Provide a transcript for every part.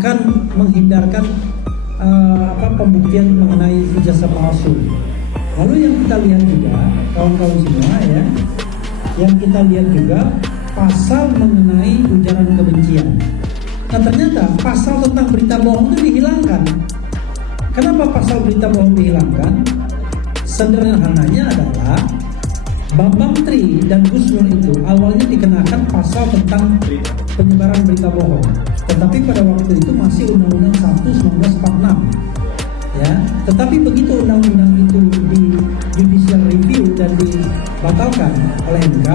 akan menghindarkan pembuktian mengenai ijazah palsu. Lalu yang kita lihat juga, kawan-kawan semua ya, yang kita lihat juga pasal mengenai ujaran kebencian. Nah ternyata pasal tentang berita bohong itu dihilangkan. Kenapa pasal berita bohong dihilangkan? Sederhananya adalah Bambang Tri dan Gus Nur itu awalnya dikenakan pasal tentang penyebaran berita bohong, tetapi pada waktu itu masih Undang-Undang 1/1946 ya. Tetapi begitu undang-undang itu di judicial review dan dibatalkan oleh MK,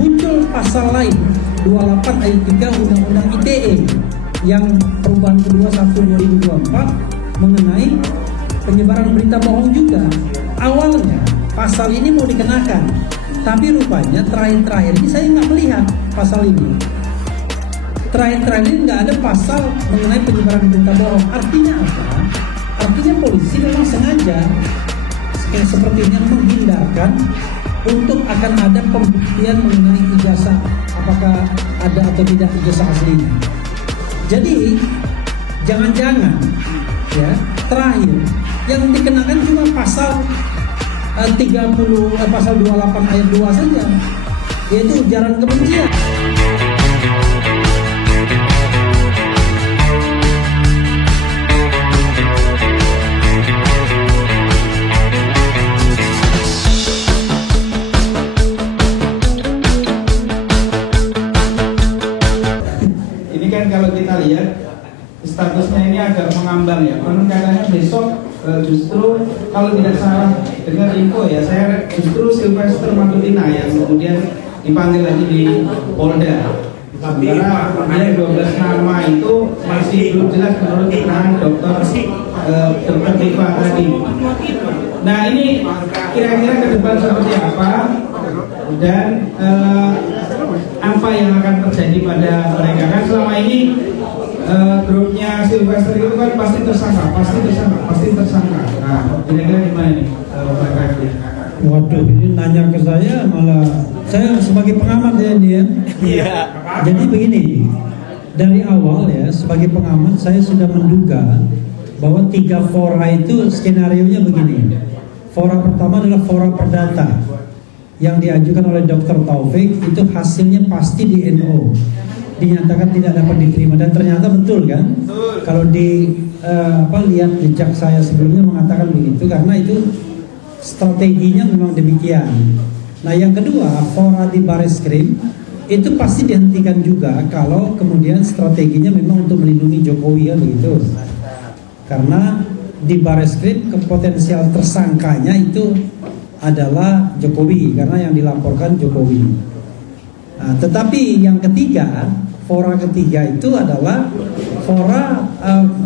muncul pasal lain 28 ayat 3 Undang-Undang ITE yang perubahan kedua 1/2024 mengenai penyebaran berita bohong juga. Awalnya pasal ini mau dikenakan, tapi rupanya terakhir ini saya nggak melihat pasal ini. Terakhir ini nggak ada pasal mengenai penyebaran berita bohong. Artinya apa? Artinya polisi memang sengaja seperti ini menghindarkan untuk akan ada pembuktian mengenai ijazah, apakah ada atau tidak ijazah aslinya. Jadi jangan-jangan ya terakhir yang dikenakan cuma pasal 28 ayat 2 saja, yaitu ujaran kebencian. Ini kan kalau kita lihat statusnya ini agak mengambang ya. Konon katanya besok justru kalau tidak salah dengar info ya, saya justru Sylvester Matutina yang kemudian dipanggil lagi di Polda. Sementara dia 12 nama itu masih belum jelas menurut keterangan Dr. Diva tadi. Nah ini kira-kira ke depan seperti apa dan apa yang akan terjadi pada mereka, kan selama ini grupnya Sylvester itu kan pasti tersangka. Nah, kira-kira gimana nih Pak Kaki? Waduh, ini nanya ke saya malah saya sebagai pengamat ya ini ya. Iya. Jadi begini, dari awal ya sebagai pengamat saya sudah menduga bahwa 3 fora itu skenario-nya begini. Fora pertama adalah fora perdata yang diajukan oleh Dr. Taufik, itu hasilnya pasti di NO, dinyatakan tidak dapat diterima, dan ternyata betul kan? Kalau lihat jejak saya sebelumnya mengatakan begitu, karena itu strateginya memang demikian. Nah yang kedua, fora di Bareskrim itu pasti dihentikan juga kalau kemudian strateginya memang untuk melindungi Jokowi kan begitu. Karena di Bareskrim potensial tersangkanya itu adalah Jokowi, karena yang dilaporkan Jokowi. Nah, tetapi yang ketiga, fora ketiga itu adalah fora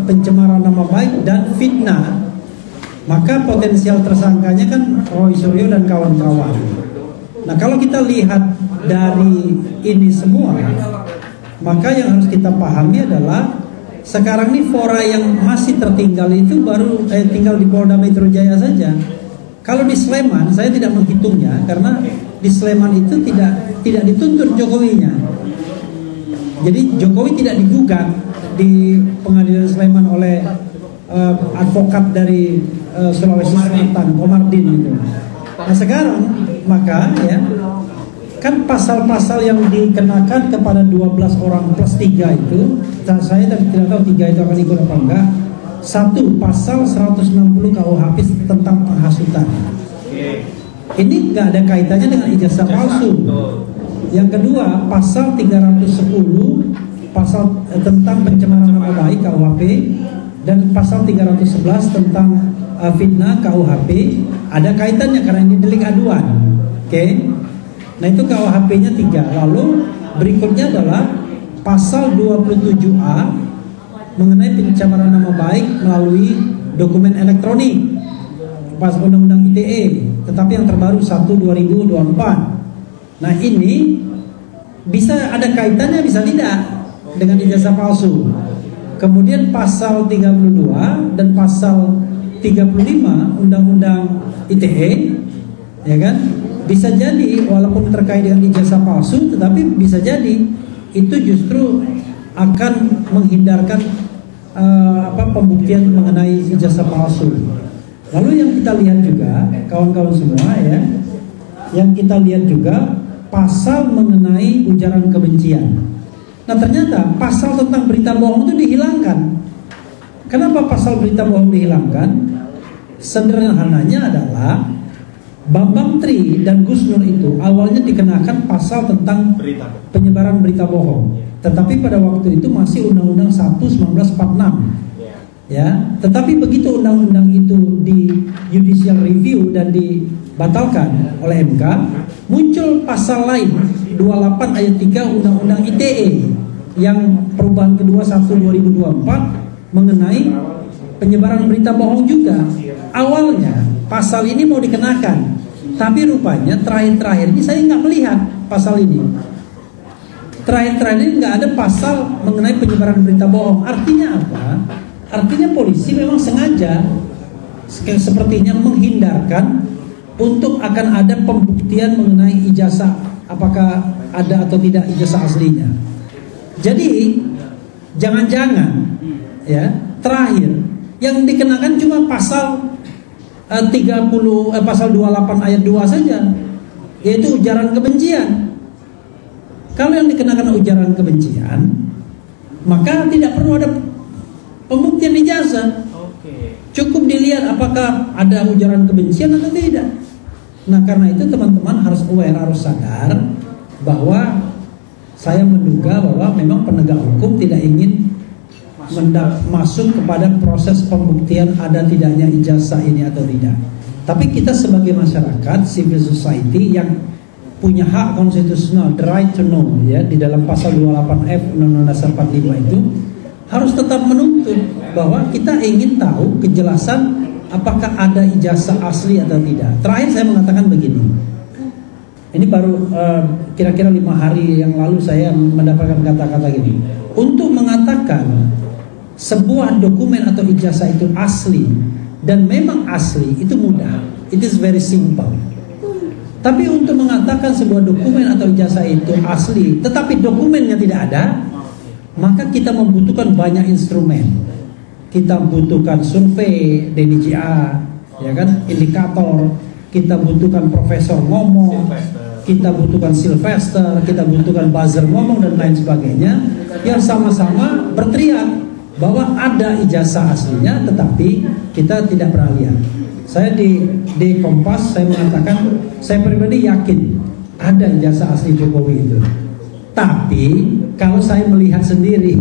pencemaran nama baik dan fitnah. Maka potensial tersangkanya kan Roy Suryo dan kawan-kawan. Nah kalau kita lihat dari ini semua, maka yang harus kita pahami adalah sekarang ini fora yang masih tertinggal itu baru tinggal di Polda Metro Jaya saja. Kalau di Sleman saya tidak menghitungnya karena di Sleman itu tidak dituntut Jokowinya. Jadi Jokowi tidak digugat di pengadilan Sleman oleh advokat dari Sulawesi Selatan, Komardin itu. Nah sekarang maka ya kan pasal-pasal yang dikenakan kepada 12 orang plus 3 itu, saya tidak tahu 3 itu akan ikut apa enggak. Satu, pasal 160 KUHP tentang penghasutan. Ini nggak ada kaitannya dengan ijazah palsu. Yang kedua, pasal 310 pasal tentang pencemaran nama baik KUHP, dan pasal 311 tentang fitnah KUHP ada kaitannya karena ini delik aduan. Oke. Nah itu KUHP-nya 3. Lalu berikutnya adalah pasal 27A mengenai pencemaran nama baik melalui dokumen elektronik, pas Undang-Undang ITE, tetapi yang terbaru 1/2024. Nah ini bisa ada kaitannya, bisa tidak dengan ijazah palsu. Kemudian pasal 32 dan pasal 35 Undang-Undang ITE, ya kan, bisa jadi walaupun terkait dengan ijazah palsu, tetapi bisa jadi itu justru akan menghindarkan pembuktian mengenai ijazah palsu. Lalu yang kita lihat juga, kawan-kawan semua ya, yang kita lihat juga pasal mengenai ujaran kebencian. Nah ternyata pasal tentang berita bohong itu dihilangkan. Kenapa pasal berita bohong dihilangkan? Sederhananya adalah Bambang Tri dan Gus Nur itu awalnya dikenakan pasal tentang penyebaran berita bohong. Tetapi pada waktu itu masih Undang-Undang 1 1946. Ya, tetapi begitu undang-undang itu di judicial review dan dibatalkan oleh MK, muncul pasal lain 28 ayat 3 Undang-Undang ITE yang perubahan kedua 1 2024 mengenai penyebaran berita bohong juga. Awalnya pasal ini mau dikenakan, tapi rupanya terakhir-terakhir ini saya nggak melihat pasal ini. Terakhir-terakhir ini nggak ada pasal mengenai penyebaran berita bohong. Artinya apa? Artinya polisi memang sengaja sepertinya menghindarkan untuk akan ada pembuktian mengenai ijazah, apakah ada atau tidak ijazah aslinya. Jadi jangan-jangan ya terakhir yang dikenakan cuma pasal 28 ayat 2 saja, yaitu ujaran kebencian. Kalau yang dikenakan ujaran kebencian, maka tidak perlu ada pembuktian ijazah. Cukup dilihat apakah ada ujaran kebencian atau tidak. Nah karena itu teman-teman harus aware, harus sadar bahwa saya menduga bahwa memang penegak hukum tidak ingin masuk kepada proses pembuktian ada tidaknya ijazah ini atau tidak. Tapi kita sebagai masyarakat, civil society yang punya hak konstitusional, the right to know, ya, di dalam pasal 28F Undang-Undang Dasar 45 itu harus tetap menuntut bahwa kita ingin tahu kejelasan apakah ada ijazah asli atau tidak. Terakhir saya mengatakan begini, ini baru kira-kira 5 hari yang lalu saya mendapatkan kata-kata gini. Untuk mengatakan sebuah dokumen atau ijazah itu asli dan memang asli itu mudah, it is very simple. Tapi untuk mengatakan sebuah dokumen atau ijazah itu asli tetapi dokumennya tidak ada, maka kita membutuhkan banyak instrumen. Kita butuhkan survei, DNIJA, ya kan, indikator. Kita butuhkan profesor ngomong, kita butuhkan Sylvester, kita butuhkan buzzer ngomong dan lain sebagainya, yang sama-sama berteriak bahwa ada ijazah aslinya, tetapi kita tidak pernah lihat. Saya di Kompas saya mengatakan, saya pribadi yakin ada ijazah asli Jokowi itu. Tapi kalau saya melihat sendiri,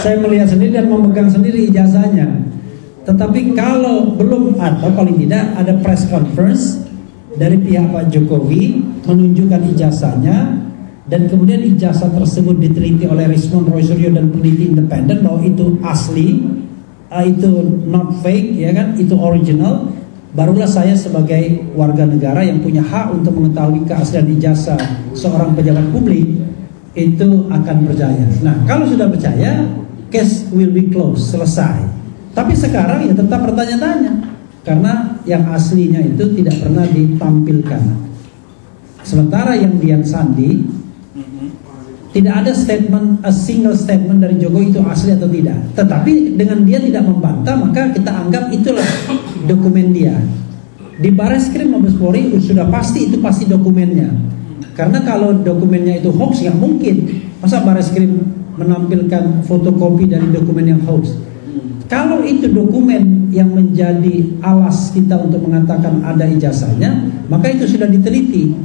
saya melihat sendiri dan memegang sendiri ijazahnya. Tetapi kalau belum atau paling tidak ada press conference dari pihak Pak Jokowi menunjukkan ijazahnya, dan kemudian ijazah tersebut diteliti oleh Rismond Roy Suryo dan peneliti independen bahwa itu asli, itu not fake, ya kan, itu original. Barulah saya sebagai warga negara yang punya hak untuk mengetahui keaslian ijazah seorang pejabat publik itu akan percaya. Nah kalau sudah percaya, case will be closed, selesai. Tapi sekarang ya tetap bertanya-tanya karena yang aslinya itu tidak pernah ditampilkan. Sementara yang Dian Sandi tidak ada statement, a single statement dari Jokowi itu asli atau tidak. Tetapi dengan dia tidak membantah, maka kita anggap itulah dokumen dia. Di Barreskrim Mabes Polri sudah pasti itu pasti dokumennya. Karena kalau dokumennya itu hoax, nggak mungkin. Masa Barreskrim menampilkan fotokopi dari dokumen yang hoax? Kalau itu dokumen yang menjadi alas kita untuk mengatakan ada ijazahnya, maka itu sudah diteliti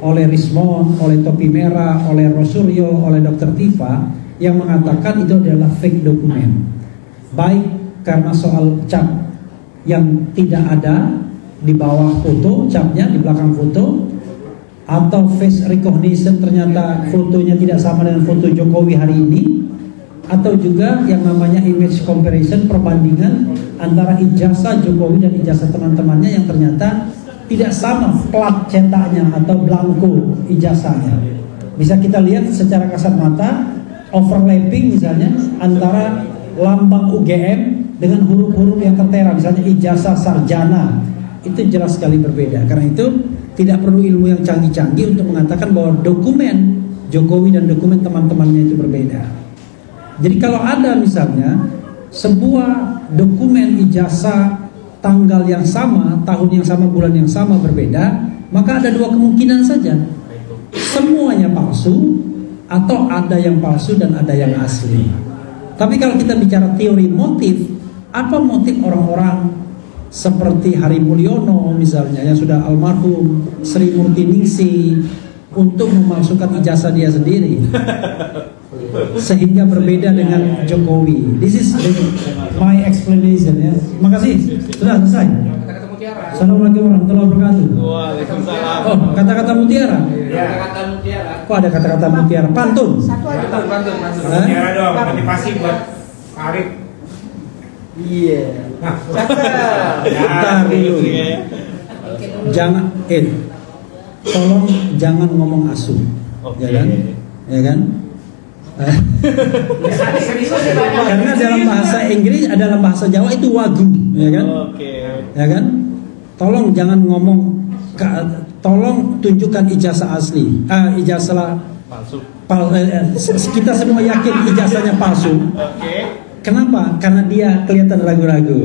oleh Rismond, oleh Topi Merah, oleh Rosuryo, oleh Dr. Tifa yang mengatakan itu adalah fake dokumen. Baik karena soal cap yang tidak ada di bawah foto, capnya di belakang foto, atau face recognition ternyata fotonya tidak sama dengan foto Jokowi hari ini, atau juga yang namanya image comparison, perbandingan antara ijazah Jokowi dan ijazah teman-temannya yang ternyata tidak sama plat cetaknya atau blanko ijazahnya. Bisa kita lihat secara kasat mata overlapping misalnya antara lambang UGM dengan huruf-huruf yang tertera, misalnya ijazah sarjana, itu jelas sekali berbeda. Karena itu tidak perlu ilmu yang canggih-canggih untuk mengatakan bahwa dokumen Jokowi dan dokumen teman-temannya itu berbeda. Jadi kalau ada misalnya sebuah dokumen ijazah tanggal yang sama, tahun yang sama, bulan yang sama berbeda, maka ada dua kemungkinan saja. Semuanya palsu atau ada yang palsu dan ada yang asli. Tapi kalau kita bicara teori motif, apa motif orang-orang seperti Hari Mulyono misalnya yang sudah almarhum, Sri Murti Ningsih, untuk memalsukan ijazah dia sendiri sehingga berbeda dengan Jokowi. This is my explanation ya. Makasih. Sudah selesai. Assalamualaikum warahmatullahi wabarakatuh. Waalaikumsalam. Oh, kata-kata mutiara. Kata-kata mutiara. Kok ada kata-kata mutiara? Pantun. Pantun. Mutiara dong, motivasi buat Arif. Iya. Nah, Bentar dulu. Jangan, tolong jangan ngomong asu, ya kan? Ya kan? Karena dalam bahasa Inggris, dalam bahasa Jawa itu wagu, ya kan? Ya kan? Tolong jangan ngomong, tolong tunjukkan ijazah asli, ijazah Palsu. Kita semua yakin ijazahnya palsu. Kenapa? Karena dia kelihatan ragu-ragu.